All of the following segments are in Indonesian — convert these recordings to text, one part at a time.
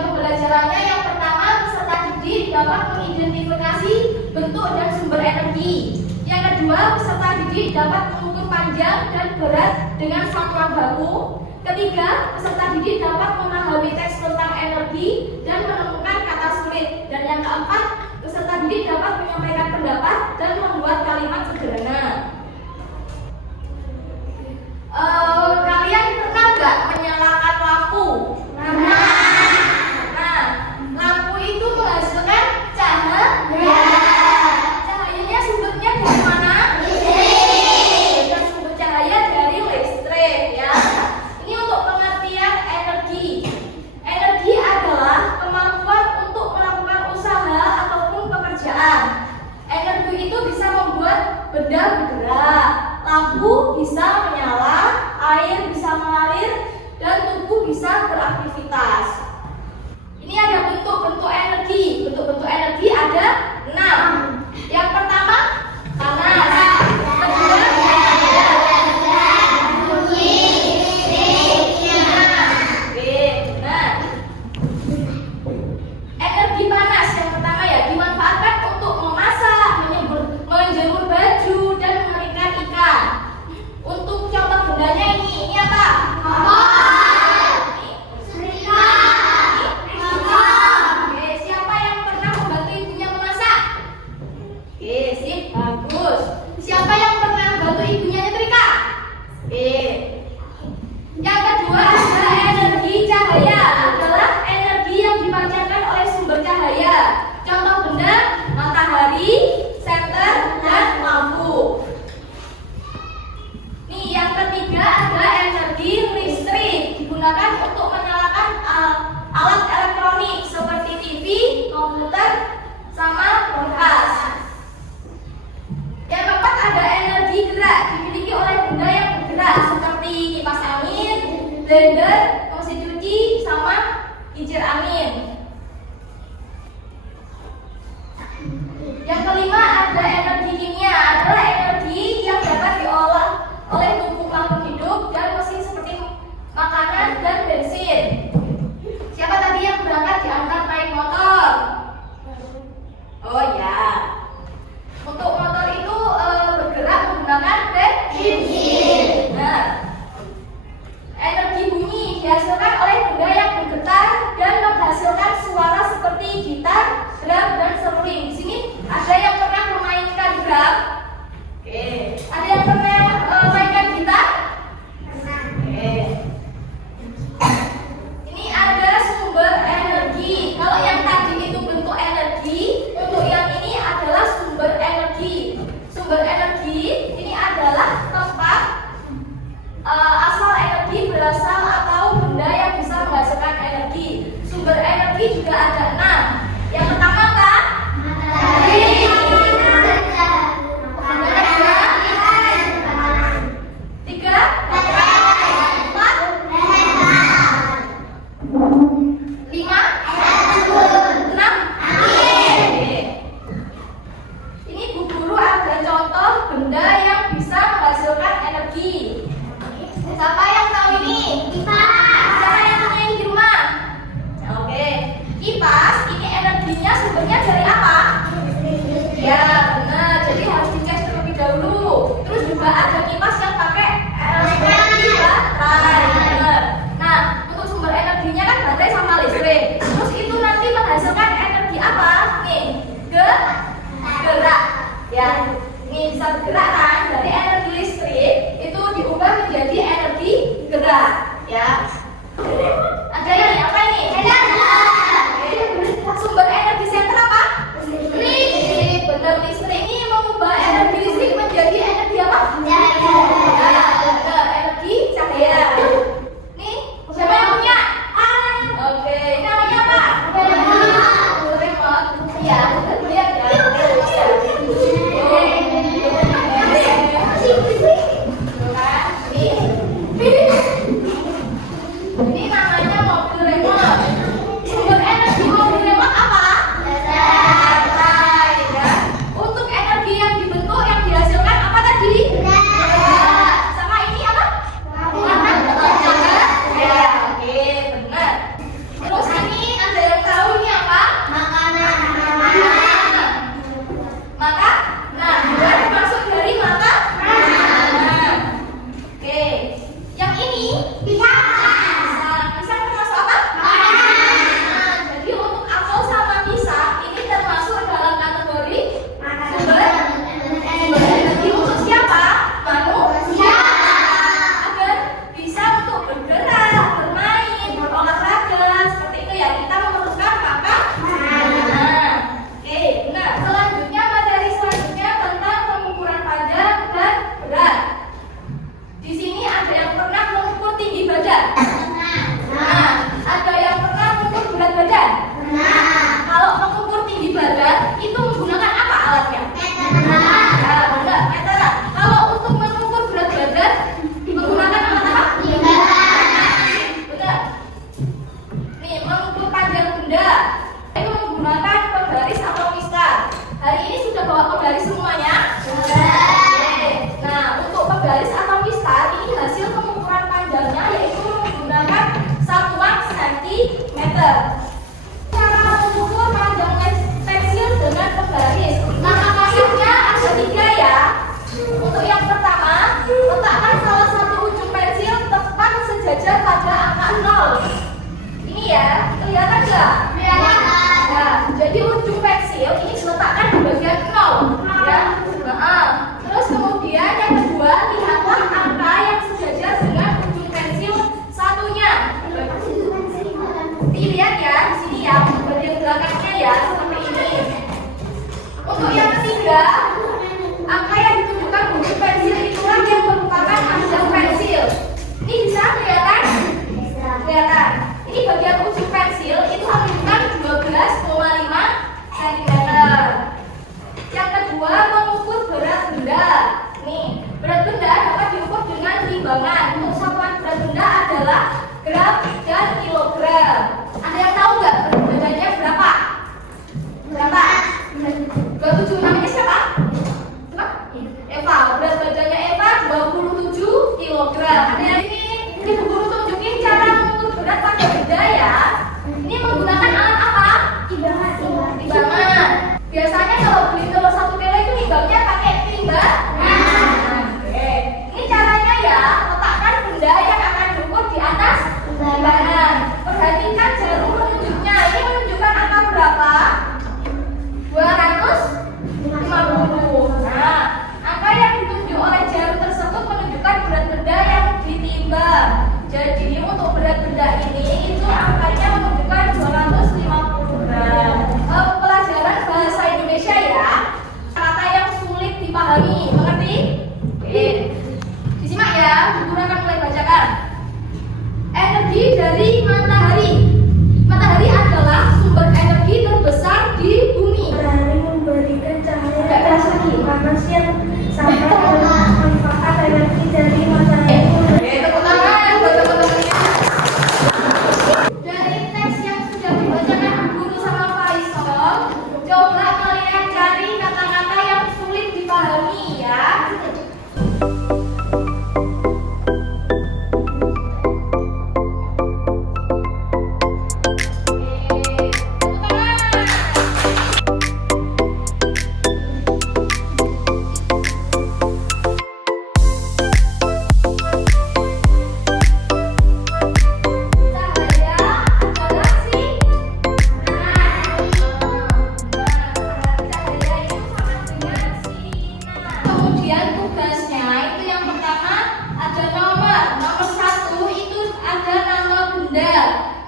jenjang pembelajarannya, yang pertama peserta didik dapat mengidentifikasi bentuk dan sumber energi. Yang kedua, peserta didik dapat mengukur panjang dan berat dengan satuan baku. Ketiga, peserta didik dapat memahami teks tentang energi dan menemukan kata sulit. Dan yang keempat, peserta didik dapat menyampaikan pendapat dan membuat kalimat sederhana. Kalian pernah nggak menyalakan lampu? Nah, lampu itu menghasilkan cahaya. Cahayanya sumbernya dari mana? Listrik. Dan sumber cahaya dari listrik, ya. Ini untuk pengertian energi. Energi adalah kemampuan untuk melakukan usaha ataupun pekerjaan. Energi itu bisa membuat benda bergerak, lampu bisa menyala, air bisa mengalir, dan tubuh bisa beraktivitas. Ini ada bentuk-bentuk energi. Bentuk-bentuk energi ada 6. Yang pertama, panas. Kedua, energi panas yang pertama ya dimanfaatkan untuk memasak, menjemur baju, dan mengeringkan ikan. Untuk contoh bendanya ini apa? Oke, siapa yang pernah membantu ibunya memasak? Oke, sip, bagus. Siapa yang pernah membantu ibunya nyetrika? Oke. Yang kedua ada energi cahaya, adalah energi yang dipancarkan oleh sumber cahaya. Contoh benda, matahari, senter, dan lampu. Nih, yang ketiga ada energi listrik, digunakan untuk menyalakan alat elektronik seperti TV, komputer, sama kulkas. Yang keempat ada energi gerak, dimiliki oleh benda yang bergerak seperti kipas angin, blender, mesin cuci, sama kincir angin. Yang kelima ada energi kimia, adalah energi yang dapat diolah oleh tubuh makhluk hidup dan mesin seperti makanan dan bensin. Siapa tadi yang berangkat diantar naik motor? Oh ya. Untuk motor itu bergerak menggunakan bensin. Nah, energi bunyi dihasilkan oleh benda yang bergetar dan menghasilkan suara seperti gitar, drum, dan seruling. Di sini ada yang pernah memainkan drum? Oke. Ada yang pernah memainkan gitar? Oke. Ini ada sumber energi. Kalau yang tadi itu bentuk energi, untuk yang ini adalah sumber energi. Sumber energi ini adalah tempat asal energi berasal atau benda yang bisa menghasilkan energi. Sumber energi juga ada 6. Yang pertama apa? Matahari. Benda yang bisa menghasilkan energi. Siapa yang tahu ini? Kipas. Siapa yang punya di rumah? Oke. Kipas ini energinya sumbernya dari apa? Ya, benar. Jadi harus dicek terlebih dahulu. Terus juga ada kipas yang pakai energi baterai. Benar. Nah, untuk sumber energinya kan baterai sama listrik. Terus itu nanti menghasilkan energi apa? Nih, gerak. Ya. Ini bisa bergerak kan, dari energi listrik itu diubah menjadi energi gerak, ya. Ada yang apa ini? Sumber energi senter apa? garis atau mistar, ini hasil pengukuran panjangnya yaitu menggunakan satuan sentimeter. Cara mengukur panjang pensil dengan penggaris. Nah, hasilnya ada 3 ya. Untuk yang pertama, letakkan salah satu ujung pensil tepat sejajar pada angka 0. Ini ya, kelihatan nggak? Kelihatan. Nah, jadi ujung pensil ini diletakkan di bagian 0 ya. Nah, terus kemudian yang kedua, lihatlah angka yang sejajar dengan ujung pensil satunya. Dilihat ya di sini ya, bagian belakangnya ya seperti ini. Untuk yang ketiga, angka yang ditunjukkan ujung pensil itulah yang merupakan panjang pensil. Ini bisa kelihatan? Kelihatan. Ini bagian ujung pensil itu menunjukkan 12,5 cm. Yang kedua, mengukur berat benda. Nih, berat benda dapat diukur dengan timbangan. Untuk satuan berat benda adalah gram dan kilogram. Ada yang tahu nggak berat bendanya berapa? Berapa? 27. Namanya siapa? Eva. Berat badannya Eva 27 kg. Ada yang ini Bu Guru tunjukin cara mengukur berat pada benda ya. Ini menggunakan alat apa? Timbangan. Timbangan. Biasanya kalau beli telur 1 kilo itu nimbangnya pakai timbangan. Oke. Ini caranya ya, letakkan benda yang akan diukur di atas timbangan. Perhatikan jarum penunjuknya. Ini menunjukkan angka berapa? 250. Nah, angka yang ditunjuk oleh jarum tersebut menunjukkan berat benda yang ditimbang. Jadi untuk berat benda ini itu angkanya menunjukkan 250 gram. Pelajaran bahasa Indonesia ya, kata yang sulit dipahami, mengerti? Oke, disimak ya, Guru akan mulai bacakan. Energi dari matahari. Matahari adalah sumber energi terbesar di bumi. Matahari memberikan cahaya Nggak keras lagi. panas yang sampai adalah manfaat energi dari matahari. Oke, tepuk tangan buat teman-temannya. Dari teks yang sudah dibacakan Guru sama Faisal, coba kalian cari kata-kata yang sulit dipahami ya. Kemudian tugasnya itu yang pertama ada nomor 1 itu ada nama benda.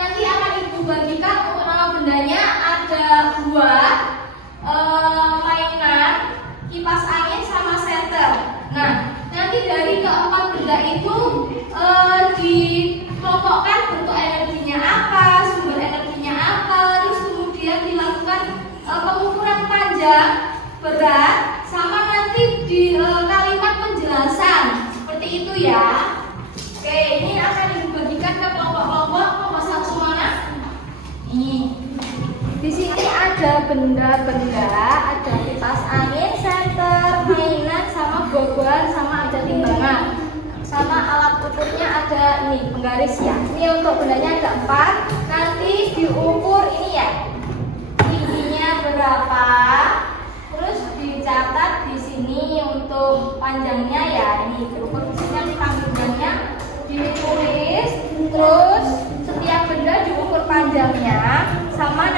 Nanti akan Ibu bagikan untuk nama bendanya ada buah, mainan, kipas angin sama senter. Nah, nanti dari keempat benda itu dikelompokkan bentuk energinya apa, sumber energinya apa, terus kemudian dilakukan pengukuran panjang, berat, sama nanti di kalimat penjelasan seperti itu ya. Oke, ini akan dibagikan ke kelompok-kelompok. Kelompok 1 mana? Ini. Di sini ada benda-benda, ada kipas angin, senter, mainan, sama buah-buahan, sama ada timbangan. Sama alat ukurnya ada ini penggaris ya. Ini untuk bendanya ada 4. Nanti diukur ini ya. Tingginya berapa? Terus dicatat di sini untuk panjangnya ya, ini diukur di sini nanti panjangnya ditulis. Terus setiap benda diukur panjangnya sama